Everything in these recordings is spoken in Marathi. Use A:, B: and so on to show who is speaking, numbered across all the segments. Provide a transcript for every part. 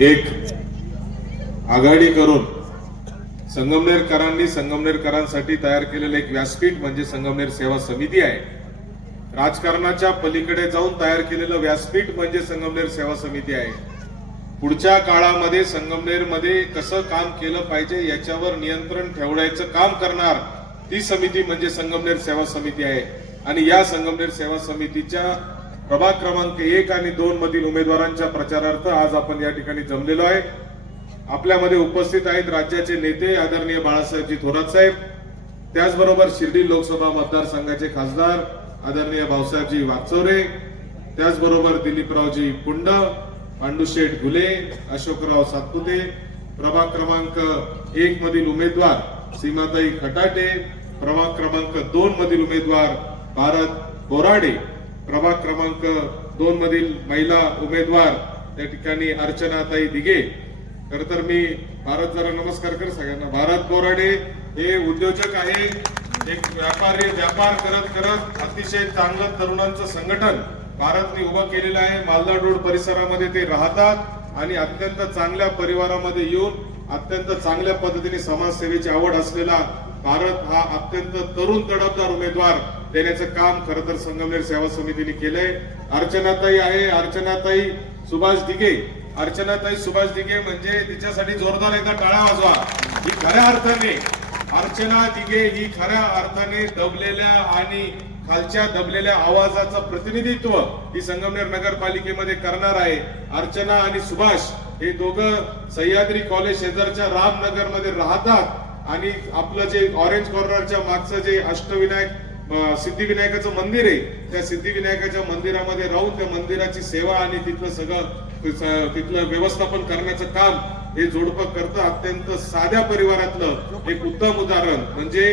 A: एक आघाडी करून संगमनेरकरांनी संगमनेरकरांसाठी तयार केलेलं एक व्यासपीठ म्हणजे संगमनेर सेवा समिती आहे. राजकारणाच्या पलीकडे जाऊन तयार केलेलं व्यासपीठ म्हणजे संगमनेर सेवा समिती आहे. पुढच्या काळामध्ये संगमनेरमध्ये कसं काम केलं पाहिजे याच्यावर नियंत्रण ठेवण्याचं काम करणार ती समिती म्हणजे संगमनेर सेवा समिती आहे. आणि या संगमनेर सेवा समितीच्या प्रभाग क्रमांक एक आणि दोन मधील उमेदवारांच्या प्रचारार्थ आज आपण या ठिकाणी जमलेलो आहे. आपल्यामध्ये उपस्थित आहेत राज्याचे नेते आदरणीय बाळासाहेबजी थोरात साहेब त्याचबरोबर शिर्डी लोकसभा मतदारसंघाचे खासदार आदरणीय भाऊसाहेबजी वाचोरे त्याचबरोबर दिलीपरावजी पुंड पांडुशेठ घुले अशोकराव सातपुते प्रभाग क्रमांक एक मधील उमेदवार सीमाताई खटाटे प्रभाग क्रमांक दोन मधील उमेदवार भारत बोराडे प्रभाग क्रमांक दोन मधील महिला उमेदवार त्या ठिकाणी अर्चनाताई दिघे. खर तर मी भारत जरा नमस्कार कर सगळ्यांना. भारत बोराडे हे उद्योजक आहे एक व्यापारी व्यापार करत करत अतिशय चांगलं तरुणांचं संघटन भारतने उभं केलेलं आहे. मालदा रोड परिसरामध्ये ते राहतात आणि अत्यंत चांगल्या परिवारामध्ये येऊन अत्यंत चांगल्या पद्धतीने समाजसेवेची आवड असलेला भारत हा अत्यंत तरुण तडफदार उमेदवार देण्याचं काम खरं तर संगमनेर सेवा समितीने केलंय. अर्चनाताई आहे. अर्चनाताई सुभाष दिघे. अर्चनाताई सुभाष दिघे म्हणजे तिच्यासाठी जोरदार एकदा टाळा वाजवा. ही खऱ्या अर्थाने अर्चना दिघे ही खऱ्या अर्थाने दबलेल्या आणि खालच्या दबलेल्या आवाजाचं प्रतिनिधित्व ही संगमनेर नगरपालिकेमध्ये करणार आहे. अर्चना आणि सुभाष हे दोघं सह्याद्री कॉलेज शेजारच्या रामनगरमध्ये राहतात. आणि आपलं जे ऑरेंज कॉर्नरच्या मागचं जे अष्टविनायक सिद्धिविनायकाचं मंदिर आहे. त्या सिद्धिविनायकाच्या मंदिरामध्ये राहून त्या मंदिराची सेवा आणि तिथलं सगळं तिथलं व्यवस्थापन करण्याचं काम हे जोडपं करतं. अत्यंत साध्या परिवारातलं एक उत्तम उदाहरण म्हणजे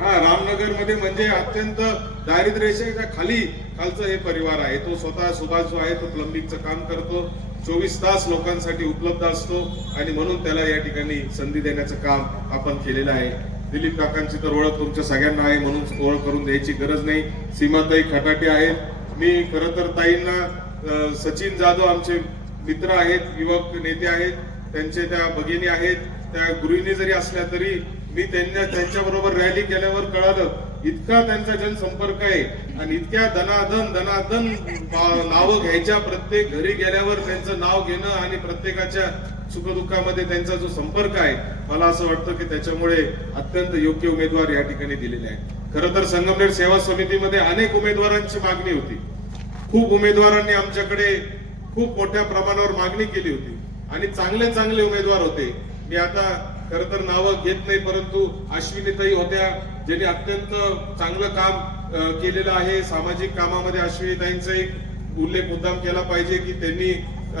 A: हा रामनगरमध्ये म्हणजे अत्यंत दारिद्र्य खाली खालचं हे परिवार आहे. तो स्वतः सुभाष जो आहे तो प्लंबिंगचं काम करतो. चोवीस तास लोकांसाठी उपलब्ध असतो आणि म्हणून त्याला या ठिकाणी संधी देण्याचं काम आपण केलेलं आहे. दिलीप काकांची तर ओळख तुमच्या सगळ्यांना आहे म्हणून ओळख करून द्यायची गरज नाही. सीमाताई खटाटे आहेत. मी खरं तर ताईंना सचिन जाधव आमचे मित्र आहेत युवक नेते आहेत. त्यांचे त्या भगिनी आहेत. त्या गुरुनी जरी असल्या तरी मी त्यांना त्यांच्याबरोबर रॅली केल्यावर कळालं इतका त्यांचा जनसंपर्क आहे. आणि इतक्या धनाधन धनाधन नावं घ्यायच्या प्रत्येक घरी गेल्यावर त्यांचं नाव घेणं आणि प्रत्येकाच्या सुखदुःखामध्ये त्यांचा जो संपर्क आहे मला असं वाटतं की त्याच्यामुळे अत्यंत योग्य उमेदवार या ठिकाणी दिलेले आहेत. खरं तर संगमनेर सेवा समितीमध्ये अनेक उमेदवारांची मागणी होती. खूप उमेदवारांनी आमच्याकडे खूप मोठ्या प्रमाणावर मागणी केली होती. आणि चांगले चांगले उमेदवार होते. मी आता खर तर नावं घेत नाही परंतु अश्विनीताई होत्या ज्यांनी अत्यंत चांगलं काम केलेलं आहे. सामाजिक कामामध्ये अश्विनीताईंचा एक उल्लेख मुद्दाम केला पाहिजे की त्यांनी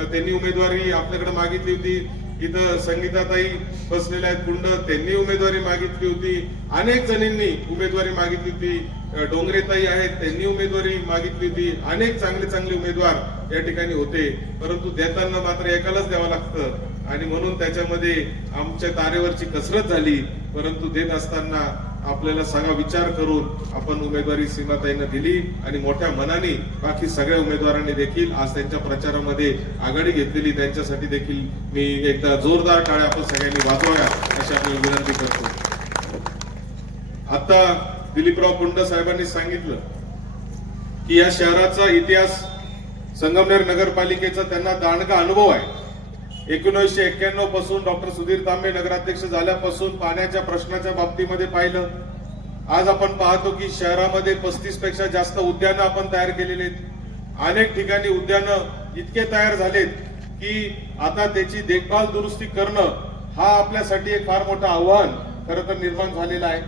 A: त्यांनी उमेदवारी आपल्याकडे मागितली होती. इथं संगीताताई बसलेल्या आहेत कुंड त्यांनी उमेदवारी मागितली होती. अनेक जणींनी उमेदवारी मागितली होती. डोंगरेताई आहेत त्यांनी उमेदवारी मागितली होती. अनेक चांगले चांगले उमेदवार या ठिकाणी होते. परंतु देताना मात्र एकालाच द्यावं लागतं. आणि म्हणून त्याच्यामध्ये आमच्या तारेवरची कसरत झाली. परंतु देत असताना आपल्याला सगळा विचार करून आपण उमेदवारी सीमाताईंना दिली आणि मोठ्या मनाने बाकी सगळ्या उमेदवारांनी देखील आज त्यांच्या प्रचारामध्ये आघाडी घेतलेली. त्यांच्यासाठी देखील मी एकदा जोरदार टाळ्या आपण सगळ्यांनी वाजवाव्या अशी आपल्याला विनंती करतो. आता दिलीपराव पुंड साहेबांनी सांगितलं की या शहराचा इतिहास संगमनेर नगरपालिकेचा त्यांना दांडगा अनुभव आहे. एकोणीसशे एक्क्याण्णवपासून डॉक्टर सुधीर तांबे नगराध्यक्ष झाल्यापासून पाण्याच्या प्रश्नाच्या बाबतीमध्ये पाहिलं. आज आपण पाहतो की शहरामध्ये पस्तीसपेक्षा जास्त उद्यानं आपण तयार केलेली आहेत. अनेक ठिकाणी उद्यानं इतके तयार झालेत की आता त्याची देखभाल दुरुस्ती करणं हा आपल्यासाठी एक फार मोठं आव्हान खरं तर निर्माण झालेलं आहे.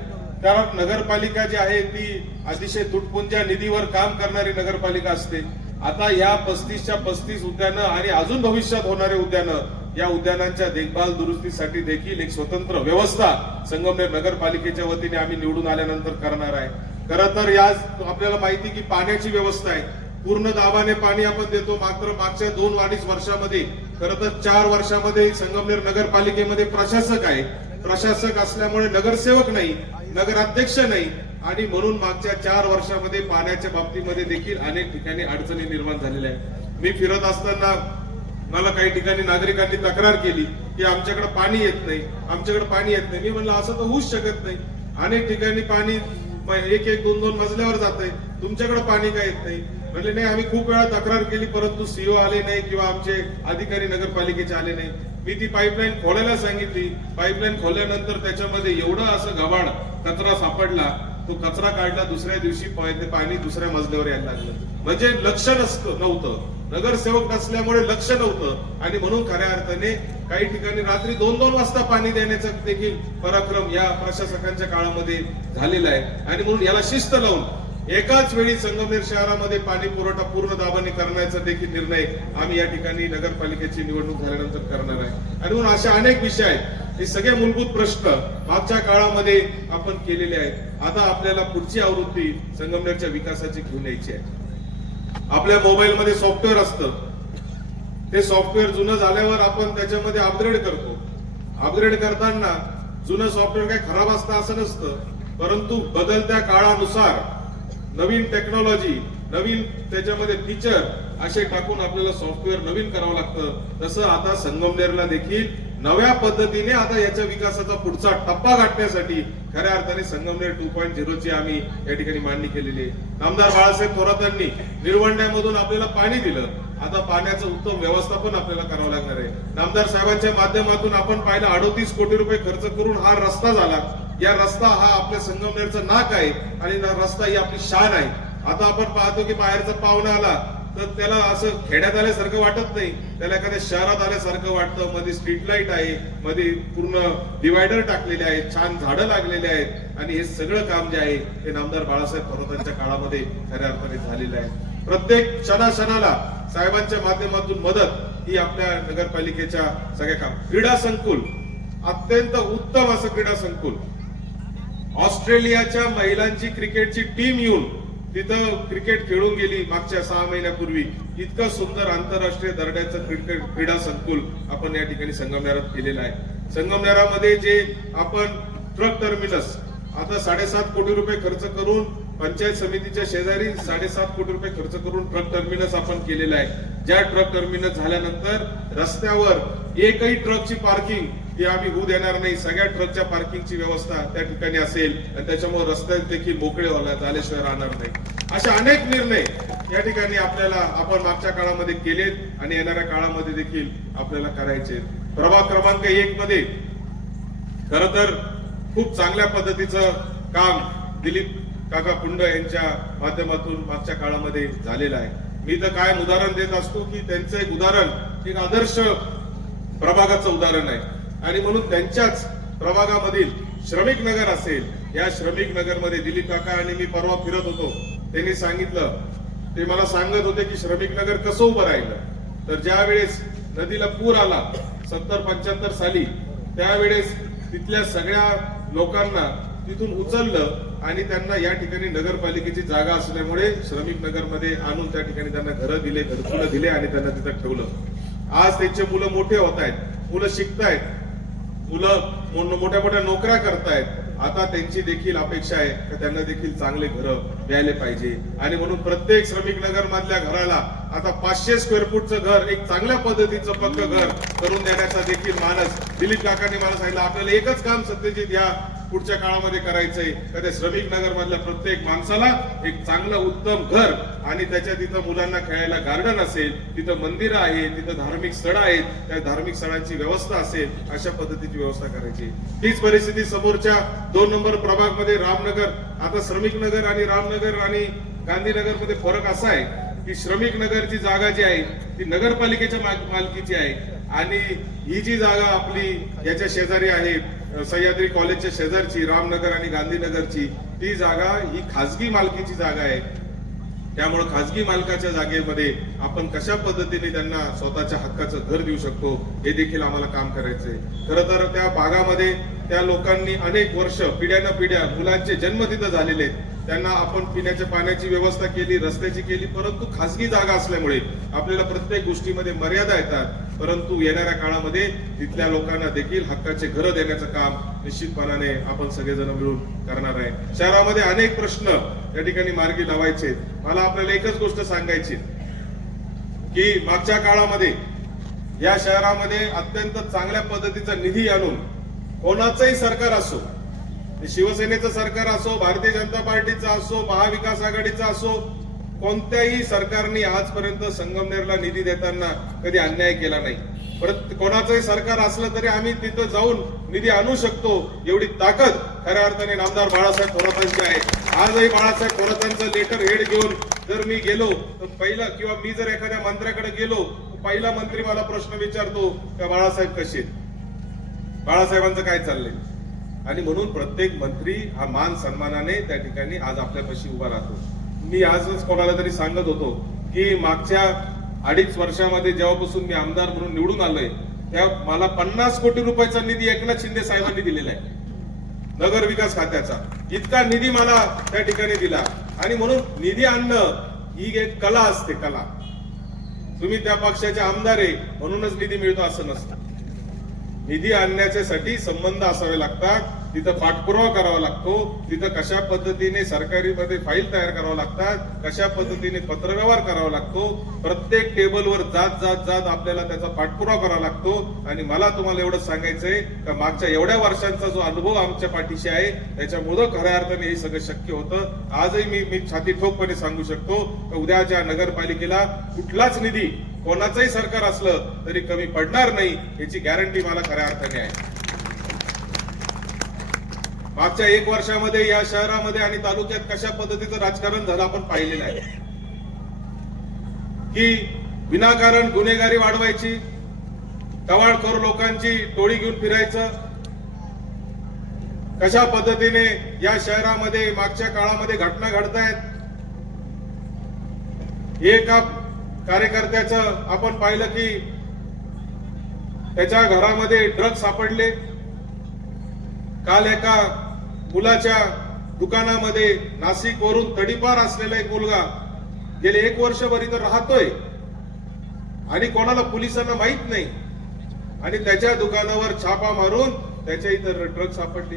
A: कारण नगरपालिका जी आहे ती अतिशय तुटपुंज्या निधीवर काम करणारी नगरपालिका असते. आता या पस्तीसच्या पस्तीस उद्यानं आणि अजून भविष्यात होणारे उद्यानं या उद्यानांच्या देखभाल दुरुस्तीसाठी देखील एक स्वतंत्र व्यवस्था संगमनेर नगरपालिकेच्या वतीने आम्ही निवडून आल्यानंतर करणार आहे. खरं तर या आपल्याला माहिती की पाण्याची व्यवस्था आहे. पूर्ण दाबाने पाणी आपण देतो मात्र मागच्या दोन अडीच वर्षामध्ये खरं तर चार वर्षामध्ये संगमनेर नगरपालिकेमध्ये प्रशासक आहे. प्रशासक असल्यामुळे नगरसेवक नाही नगराध्यक्ष नाही आणि म्हणून मागच्या चार वर्षामध्ये पाण्याच्या बाबतीमध्ये देखील अनेक ठिकाणी अडचणी निर्माण झालेल्या आहेत. मी फिरत असताना मला काही ठिकाणी नागरिकांनी तक्रार केली की आमच्याकडे पाणी येत नाही आमच्याकडे पाणी येत नाही. मी म्हणलं असं तर होऊच शकत नाही. अनेक ठिकाणी पाणी एक एक दोन दोन मजल्यावर जात आहे. तुमच्याकडे पाणी काय येत नाही? म्हणले नाही आम्ही खूप वेळा तक्रार केली परंतु सीओ आले नाही किंवा आमचे अधिकारी नगरपालिकेचे आले नाही. मी ती पाईपलाईन खोलायला सांगितली. पाईपलाईन खोलल्यानंतर त्याच्यामध्ये एवढं असं गव्हाण कचरा सापडला तो कचरा काढला दुसऱ्या दिवशी पाणी दुसऱ्या मजल्यावर यायला लागलं. म्हणजे लक्ष नसतं नव्हतं. नगरसेवक नसल्यामुळे लक्ष नव्हतं. आणि म्हणून खऱ्या अर्थाने काही ठिकाणी रात्री दोन दोन वाजता पाणी देण्याचा देखील पराक्रम या प्रशासकांच्या काळामध्ये झालेला आहे. आणि म्हणून याला शिस्त लावून एकाच वेळी संगमनेर शहरामध्ये पाणी पुरवठा पूर्ण दाबाने करण्याचा देखील निर्णय आम्ही या ठिकाणी नगरपालिकेची निवडणूक झाल्यानंतर करणार आहे. आणि म्हणून असे अनेक विषय आहेत. हे सगळे मूलभूत प्रश्न मागच्या काळामध्ये आपण केलेले आहेत. आता आपल्याला पुढची आवृत्ती संगमनेरच्या विकासाची घेऊन यायची आहे. आपल्या मोबाईलमध्ये सॉफ्टवेअर असतं. ते सॉफ्टवेअर जुनं झाल्यावर आपण त्याच्यामध्ये अपग्रेड करतो. अपग्रेड करताना जुनं सॉफ्टवेअर काही खराब असतं असं नसतं. परंतु बदलत्या काळानुसार नवीन टेक्नॉलॉजी नवीन त्याच्यामध्ये फीचर असे टाकून आपल्याला सॉफ्टवेअर नवीन करावं लागतं. तसं आता संगमनेरला देखील नव्या पद्धतीने आता याच्या विकासाचा पुढचा टप्पा गाठण्यासाठी खऱ्या अर्थाने संगमनेर टू पॉईंट झिरोची आम्ही या ठिकाणी मांडणी केलेली आहे. नामदार बाळासाहेब थोरातांनी निरवंड्यामधून आपल्याला पाणी दिलं. आता पाण्याचं उत्तम व्यवस्थापन आपल्याला करावं लागणार आहे. नामदार साहेबांच्या माध्यमातून आपण पाहिलं अडोतीस कोटी रुपये खर्च करून हा रस्ता झाला. या रस्ता हा आपल्या संगमनेरचा नाक आहे आणि रस्ता ही आपली शान आहे. आता आपण पाहतो की बाहेरचा पाहुणा आला. तर त्याला असं खेड्यात आल्यासारखं वाटत नाही. त्याला एखाद्या शहरात आल्यासारखं वाटतं. मध्ये स्ट्रीट लाइट आहे. मध्ये पूर्ण डिवायडर टाकलेले आहेत. छान झाडं लागलेले आहेत. आणि हे सगळं काम जे आहे ते नामदार बाळासाहेब थोरातांच्या काळामध्ये खऱ्या अर्थाने झालेलं आहे. प्रत्येक क्षणाक्षणाला साहेबांच्या माध्यमातून मदत ही आपल्या नगरपालिकेच्या सगळ्या काम क्रीडा संकुल अत्यंत उत्तम असं क्रीडा संकुल. ऑस्ट्रेलियाच्या महिलांची क्रिकेटची टीम येऊन तिथं क्रिकेट खेळून गेली मागच्या सहा महिन्यापूर्वी. इतकं सुंदर आंतरराष्ट्रीय दर्जाचं क्रिकेट क्रीडा संकुल आपण या ठिकाणी संगमनेरात केलेलं आहे. संगमनेरामध्ये जे आपण ट्रक टर्मिनस आता साडेसात कोटी रुपये खर्च करून पंचायत समितीच्या शेजारी साडेसात कोटी रुपये खर्च करून ट्रक टर्मिनस आपण केलेलं आहे. ज्या ट्रक टर्मिनस झाल्यानंतर रस्त्यावर एकही ट्रकची पार्किंग ही आम्ही होऊ देणार नाही. सगळ्या ट्रकच्या पार्किंगची व्यवस्था त्या ठिकाणी असेल आणि त्याच्यामुळे रस्ते देखील मोकळे व्हायला झाल्याशिवाय राहणार नाही. असे अनेक निर्णय या ठिकाणी आपल्याला आपण मागच्या काळामध्ये केलेत आणि येणाऱ्या काळामध्ये देखील आपल्याला करायचे प्रभाग क्रमांक एक मध्ये खर तर खूप चांगल्या पद्धतीचं काम दिलीप काका कुंड यांच्या माध्यमातून मागच्या काळामध्ये झालेलं आहे. मी तर काय उदाहरण देत असतो की त्यांचं एक उदाहरण एक आदर्श प्रभागाचं उदाहरण आहे. आणि म्हणून त्यांच्याच प्रभागामधील श्रमिक नगर असेल या श्रमिक नगरमध्ये दिलीप काका आणि मी परवा फिरत होतो. त्यांनी सांगितलं ते मला सांगत होते की श्रमिक नगर कसं उभं राहिलं. तर ज्या वेळेस नदीला पूर आला सत्तर पंच्याहत्तर साली त्यावेळेस तिथल्या सगळ्या लोकांना तिथून उचललं आणि त्यांना या ठिकाणी नगरपालिकेची जागा असल्यामुळे श्रमिक नगरमध्ये आणून त्या ठिकाणी त्यांना घरं दिले घरकुलं दिले आणि त्यांना तिथं ठेवलं. आज त्यांचे मुलं मोठे होत आहेत मुलं शिकतायत मुलं मोठ्या मोठ्या नोकऱ्या करतायत. आता त्यांची देखील अपेक्षा आहे की त्यांना देखील चांगले घर मिळाले पाहिजे. आणि म्हणून प्रत्येक श्रमिक नगर मधल्या घराला आता पाचशे स्क्वेअर फूटचं घर एक चांगल्या पद्धतीचं पक्क घर करून देण्याचा देखील मानस दिलीप काकांनी मला सांगितलं. आपल्याला एकच काम सत्यजित या पुढच्या काळामध्ये करायचंय. तर त्या श्रमिक नगर मधल्या प्रत्येक माणसाला एक चांगलं उत्तम घर आणि त्याच्या तिथं मुलांना खेळायला गार्डन असेल तिथं मंदिरं आहे तिथं धार्मिक स्थळं आहेत त्या धार्मिक स्थळांची व्यवस्था असेल अशा पद्धतीची व्यवस्था करायची. हीच परिस्थिती समोरच्या दोन नंबर प्रभागमध्ये रामनगर आता श्रमिक नगर आणि रामनगर आणि गांधीनगरमध्ये फरक असा आहे की श्रमिक नगरची जागा जी आहे ती नगरपालिकेच्या माल- मालकीची आहे. आणि ही जी जागा आपली याच्या शेजारी आहे सह्याद्री कॉलेजच्या शेजारची रामनगर आणि गांधीनगरची ती जागा ही खाजगी मालकीची जागा आहे. त्यामुळे खाजगी मालकाच्या जागेमध्ये आपण कशा पद्धतीने त्यांना स्वतःच्या हक्काचं घर देऊ शकतो हे देखील आम्हाला काम करायचंय. खरं तर त्या भागामध्ये त्या लोकांनी अनेक वर्ष पिढ्यानं पिढ्या मुलांचे जन्म तिथं झालेले आहेत. त्यांना आपण पिण्याच्या पाण्याची व्यवस्था केली रस्त्याची केली परंतु खासगी जागा असल्यामुळे आपल्याला प्रत्येक गोष्टीमध्ये मर्यादा येतात. परंतु येणाऱ्या काळामध्ये तिथल्या लोकांना देखील हक्काचे घरं देण्याचं काम निश्चितपणाने आपण सगळेजण मिळून करणार आहे. शहरामध्ये अनेक प्रश्न या ठिकाणी मार्गी लावायचे मला आपल्याला एकच गोष्ट सांगायची की मागच्या काळामध्ये या शहरामध्ये अत्यंत चांगल्या पद्धतीचा निधी आणून कोणाचंही सरकार असो शिवसेनेचं सरकार असो भारतीय जनता पार्टीचं असो महाविकास आघाडीचा असो कोणत्याही सरकारने आजपर्यंत संगमनेरला निधी देताना कधी अन्याय केला नाही परत कोणाचंही सरकार असलं तरी आम्ही तिथं जाऊन निधी आणू शकतो एवढी ताकद खऱ्या अर्थाने नामदार बाळासाहेब थोरातांची आहे आजही बाळासाहेब थोरातांचं लेटर हेड घेऊन जर मी गेलो तर पहिला किंवा मी जर एखाद्या मंत्र्याकडे गेलो तर पहिला मंत्री मला प्रश्न विचारतो का बाळासाहेब कसे आहेत? बाळासाहेबांचं काय चाललंय? आणि म्हणून प्रत्येक मंत्री हा मान सन्मानाने त्या ठिकाणी आज आपल्यापाशी उभा राहतो. मी आजच कोणाला तरी सांगत होतो की मागच्या अडीच वर्षामध्ये जेव्हापासून मी आमदार म्हणून निवडून आलोय त्या मला पन्नास कोटी रुपयाचा निधी एकनाथ शिंदे साहेबांनी दिलेला आहे. नगर विकास खात्याचा. इतका निधी मला त्या ठिकाणी दिला. आणि म्हणून निधी आणणं ही एक कला असते कला. तुम्ही त्या पक्षाचे आमदार आहे म्हणूनच निधी मिळतो असं नसतं. निधी आणण्याच्यासाठी संबंध असावे लागतात. तिथं पाठपुरावा करावा लागतो. तिथं कशा पद्धतीने सरकारीमध्ये फाईल तयार करावं लागतात कशा पद्धतीने पत्रव्यवहार करावा लागतो प्रत्येक टेबलवर जात जात जात आपल्याला त्याचा पाठपुरावा करावा लागतो. आणि मला तुम्हाला एवढं सांगायचंय का मागच्या एवढ्या वर्षांचा जो अनुभव आमच्या पाठीशी आहे त्याच्यामुळं खऱ्या अर्थाने हे सगळं शक्य होतं. आजही मी मी छाती ठोकपणे सांगू शकतो उद्याच्या नगरपालिकेला कुठलाच निधी कोणाचंही सरकार असलं तरी कमी पडणार नाही याची गॅरंटी मला खऱ्या अर्थाने आहे. मागच्या एक वर्षामध्ये या शहरामध्ये आणि तालुक्यात कशा पद्धतीचं राजकारण झालं आपण पाहिलेलं आहे. की विनाकारण गुन्हेगारी वाढवायची टवाळखोर लोकांची टोळी घेऊन फिरायचं कशा पद्धतीने या शहरामध्ये मागच्या काळामध्ये घटना घडतायत एका कार्यकर्त्याचं आपण पाहिलं की त्याच्या घरामध्ये ड्रग सापडले. काल एका मुलाच्या दुकानामध्ये नाशिक वरून तडीपार असलेला एक मुलगा गेले एक वर्षभर इथं राहतोय. आणि कोणाला पोलिसांना माहीत नाही. आणि त्याच्या दुकानावर छापा मारून त्याच्या इतर ड्रग सापडले.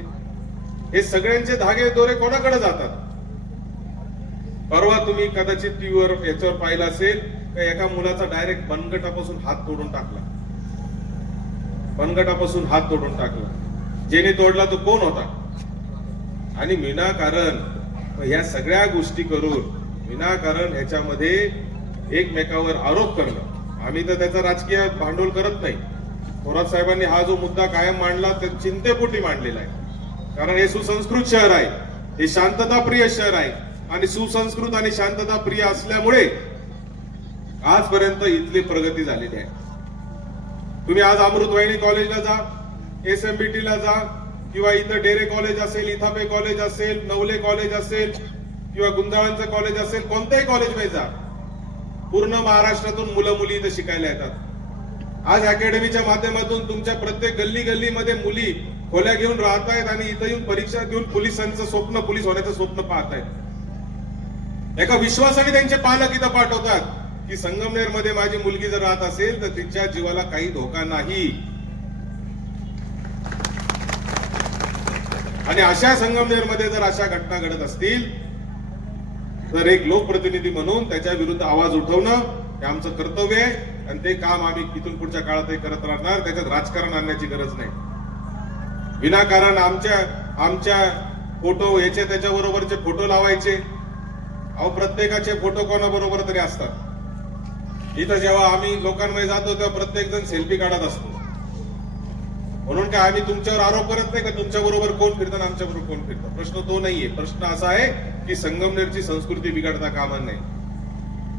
A: हे सगळ्यांचे धागे दोरे कोणाकडे जातात? परवा तुम्ही कदाचित टीव्हीवर याच्यावर पाहिलं असेल का एका मुलाचा डायरेक्ट बनगटापासून हात तोडून टाकला. बनगटापासून हात तोडून टाकला. जेने तोडला तो कोण होता? आणि विनाकारण ह्या सगळ्या गोष्टी करून विनाकारण ह्याच्यामध्ये एकमेकावर आरोप करणं आम्ही तर त्याचा राजकीय भांडवल करत नाही. थोरात साहेबांनी हा जो मुद्दा कायम मांडला तर चिंतेपोटी मांडलेला आहे. कारण हे सुसंस्कृत शहर आहे. हे शांतताप्रिय शहर आहे. आणि सुसंस्कृत आणि शांतता प्रिय असल्यामुळे आजपर्यंत इथली प्रगती झालेली आहे. तुम्ही आज अमृतवाहिनी कॉलेजला जा एस एम बी ला जा किंवा इथं डेरे कॉलेज असेल इथापे कॉलेज असेल नवले कॉलेज असेल किंवा गुंजाळांचं कॉलेज असेल कोणत्याही कॉलेजमध्ये जा. पूर्ण महाराष्ट्रातून मुलं मुली इथं शिकायला येतात. आज अकॅडमीच्या माध्यमातून तुमच्या प्रत्येक गल्ली गल्लीमध्ये मुली खोल्या घेऊन राहत आहेत आणि इथं येऊन परीक्षा देऊन पोलिसांचं स्वप्न पोलीस होण्याचं स्वप्न पाहत आहेत एका विश्वासाने त्यांचे पालक इथं पाठवतात. की संगमनेरमध्ये माझी मुलगी जर राहत असेल तर तिच्या जीवाला काही धोका नाही. आणि अशा संगमनेरमध्ये जर अशा घटना घडत असतील तर एक लोकप्रतिनिधी म्हणून त्याच्या विरुद्ध आवाज उठवणं हे आमचं कर्तव्य आहे. आणि ते काम आम्ही इथून पुढच्या काळातही करत राहणार. त्याच्यात राजकारण आणण्याची गरज नाही. विनाकारण आमच्या आमच्या फोटो याचे त्याच्याबरोबरचे फोटो लावायचे. अहो प्रत्येकाचे फोटो कोणाबरोबर तरी असतात. इथं जेव्हा आम्ही लोकांमध्ये जातो तेव्हा प्रत्येक जण सेल्फी काढत असतो. म्हणून काय आम्ही तुमच्यावर आरोप करत नाही का तुमच्या बरोबर कोण फिरतं आणि आमच्या बरोबर कोण फिरतं? प्रश्न तो नाहीये. प्रश्न असा आहे की संगमनेरची संस्कृती बिघडता कामा नाही.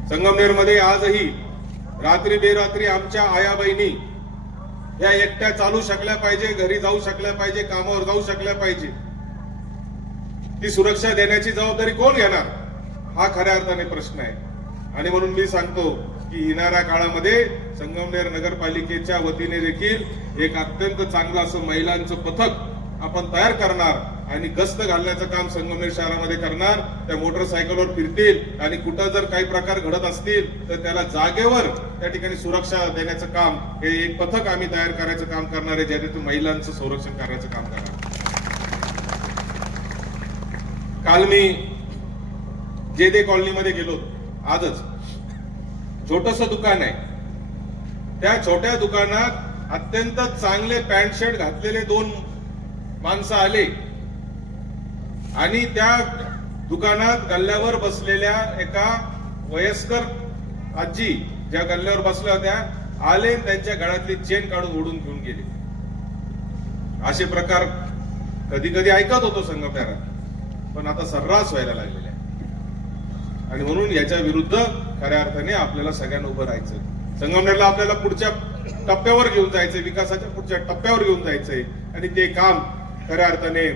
A: संगमनेरमध्ये आजही रात्री बेरात्री आमच्या आया बहिणी या एकट्या चालू शकल्या पाहिजे घरी जाऊ शकल्या पाहिजे कामावर जाऊ शकल्या पाहिजे. ती सुरक्षा देण्याची जबाबदारी कोण घेणार? हा खऱ्या अर्थाने प्रश्न आहे. आणि म्हणून मी सांगतो की येणाऱ्या काळामध्ये संगमनेर नगरपालिकेच्या वतीने देखील एक अत्यंत चांगलं असं महिलांचं पथक आपण तयार करणार आणि गस्त घालण्याचं काम संगमनेर शहरामध्ये करणार. त्या मोटरसायकलवर फिरतील आणि कुठं जर काही प्रकार घडत असतील तर त्याला जागेवर त्या ठिकाणी सुरक्षा देण्याचं काम हे एक पथक आम्ही तयार करायचं काम करणार आहे ज्यातून महिलांचं संरक्षण करण्याचं काम करणार काल मी जे दे कॉलनीमध्ये गेलो आजच छोटस दुकान आहे. त्या छोट्या दुकानात अत्यंत चांगले पॅन्ट शर्ट घातलेले दोन माणसं आले. आणि त्या दुकानात गल्ल्यावर बसलेल्या एका वयस्कर आजी ज्या गल्ल्यावर बसल्या होत्या आले त्यांच्या गळ्यातली चेन काढून ओढून घेऊन गेले. असे प्रकार कधी कधी ऐकत होतो संगमनेरात पण आता सर्रास व्हायला लागलेला आहे. आणि म्हणून याच्या विरुद्ध खऱ्या अर्थाने आपल्याला सगळ्यांना उभं राहायचं संगमनेरला आपल्याला पुढच्या टप्प्यावर घेऊन जायचंय विकासाच्या पुढच्या टप्प्यावर घेऊन जायचंय. आणि ते काम खऱ्या अर्थाने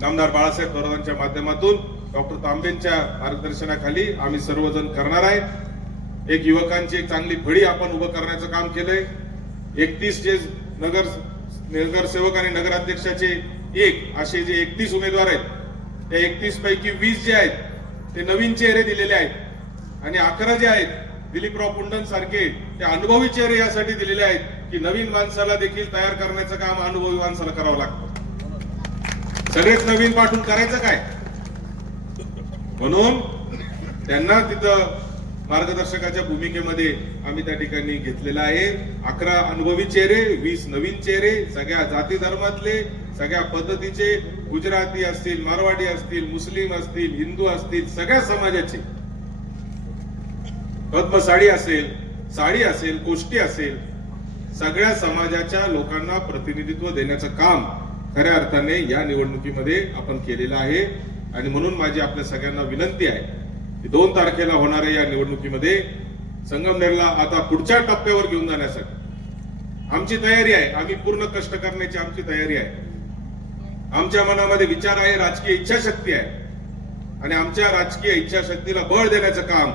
A: नामदार बाळासाहेब थोरातांच्या माध्यमातून डॉक्टर तांबेंच्या मार्गदर्शनाखाली आम्ही सर्वजण करणार आहे. एक युवकांची एक चांगली फळी आपण उभं करण्याचं काम केलंय. एकतीस जे नगर नगरसेवक आणि नगराध्यक्षाचे एक असे जे एकतीस उमेदवार आहेत त्या एकतीस पैकी वीस जे आहेत ते नवीन चेहरे दिलेले आहेत. आणि अकरा जे आहेत दिलीपराव पुंडन सारखे ते अनुभवी चेहरे यासाठी दिलेले आहेत की नवीन माणसाला देखील तयार करण्याचं काम अनुभवी माणसाला करावं लागतं. सगळेच नवीन पाठवून करायचं काय? म्हणून त्यांना तिथं मार्गदर्शकाच्या भूमिकेमध्ये आम्ही त्या ठिकाणी घेतलेला आहे. अकरा अनुभवी चेहरे वीस नवीन चेहरे सगळ्या जाती धर्मातले सगळ्या पद्धतीचे गुजराती असतील मारवाडी असतील मुस्लिम असतील हिंदू असतील सगळ्या समाजाचे. पद्म साडी असेल साडी असेल कोष्टी असेल सगळ्या समाजाच्या लोकांना प्रतिनिधित्व देण्याचं काम खऱ्या अर्थाने या निवडणुकीमध्ये आपण केलेलं आहे. आणि म्हणून माझी आपल्या सगळ्यांना विनंती आहे की दोन तारखेला होणाऱ्या या निवडणुकीमध्ये संगमनेरला आता पुढच्या टप्प्यावर घेऊन जाण्यासाठी. आमची तयारी आहे. आम्ही पूर्ण कष्ट करण्याची आमची तयारी आहे. आमच्या मनामध्ये विचार आहे राजकीय इच्छाशक्ती आहे. आणि आमच्या राजकीय इच्छाशक्तीला बळ देण्याचं काम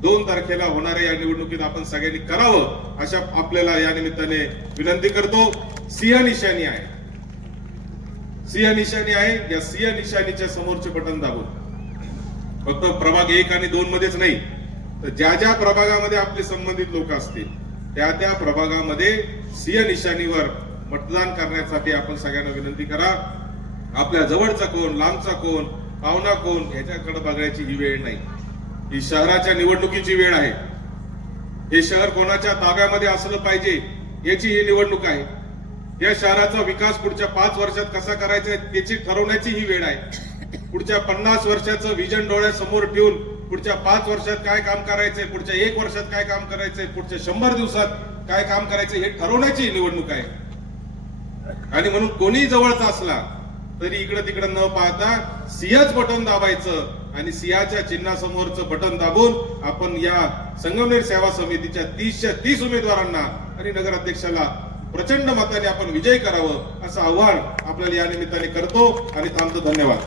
A: दोन तारखेला होणाऱ्या या निवडणुकीत आपण सगळ्यांनी करावं अशा आपल्याला या निमित्ताने विनंती करतो. सिंह निशाणी आहे. सिंह निशाणी आहे. या सिंह निशाणीच्या समोरचे बटन दाबून. फक्त प्रभाग एक आणि दोन मध्येच नाही तर ज्या ज्या प्रभागामध्ये आपले संबंधित लोक असतील त्या त्या प्रभागामध्ये सिंह निशाणीवर मतदान करण्यासाठी आपण सगळ्यांना विनंती करा. आपल्या जवळचा कोण लांबचा कोण पाहुणा कोण ह्याच्याकडे बघायची ही वेळ नाही. ही शहराच्या निवडणुकीची वेळ आहे. हे शहर कोणाच्या ताब्यामध्ये असलं पाहिजे याची ही निवडणूक आहे. या शहराचा विकास पुढच्या पाच वर्षात कसा करायचा आहे त्याची ठरवण्याची ही वेळ आहे. पुढच्या पन्नास वर्षाचं विजन डोळ्यासमोर ठेवून पुढच्या पाच वर्षात काय काम करायचंय पुढच्या एक वर्षात काय काम करायचंय पुढच्या शंभर दिवसात काय काम करायचंय हे ठरवण्याची ही निवडणूक आहे. आणि म्हणून कोणी जवळचा असला तरी इकडं तिकडं न पाहता सीएच बटन दाबायचं आणि सिंहाच्या चिन्हासमोरचं बटन दाबून आपण या संगमनेर सेवा समितीच्या तीसच्या तीस उमेदवारांना आणि नगराध्यक्षाला प्रचंड मताने आपण विजय करावं असं आव्हान आपल्याला या निमित्ताने करतो. आणि थांबतो. धन्यवाद.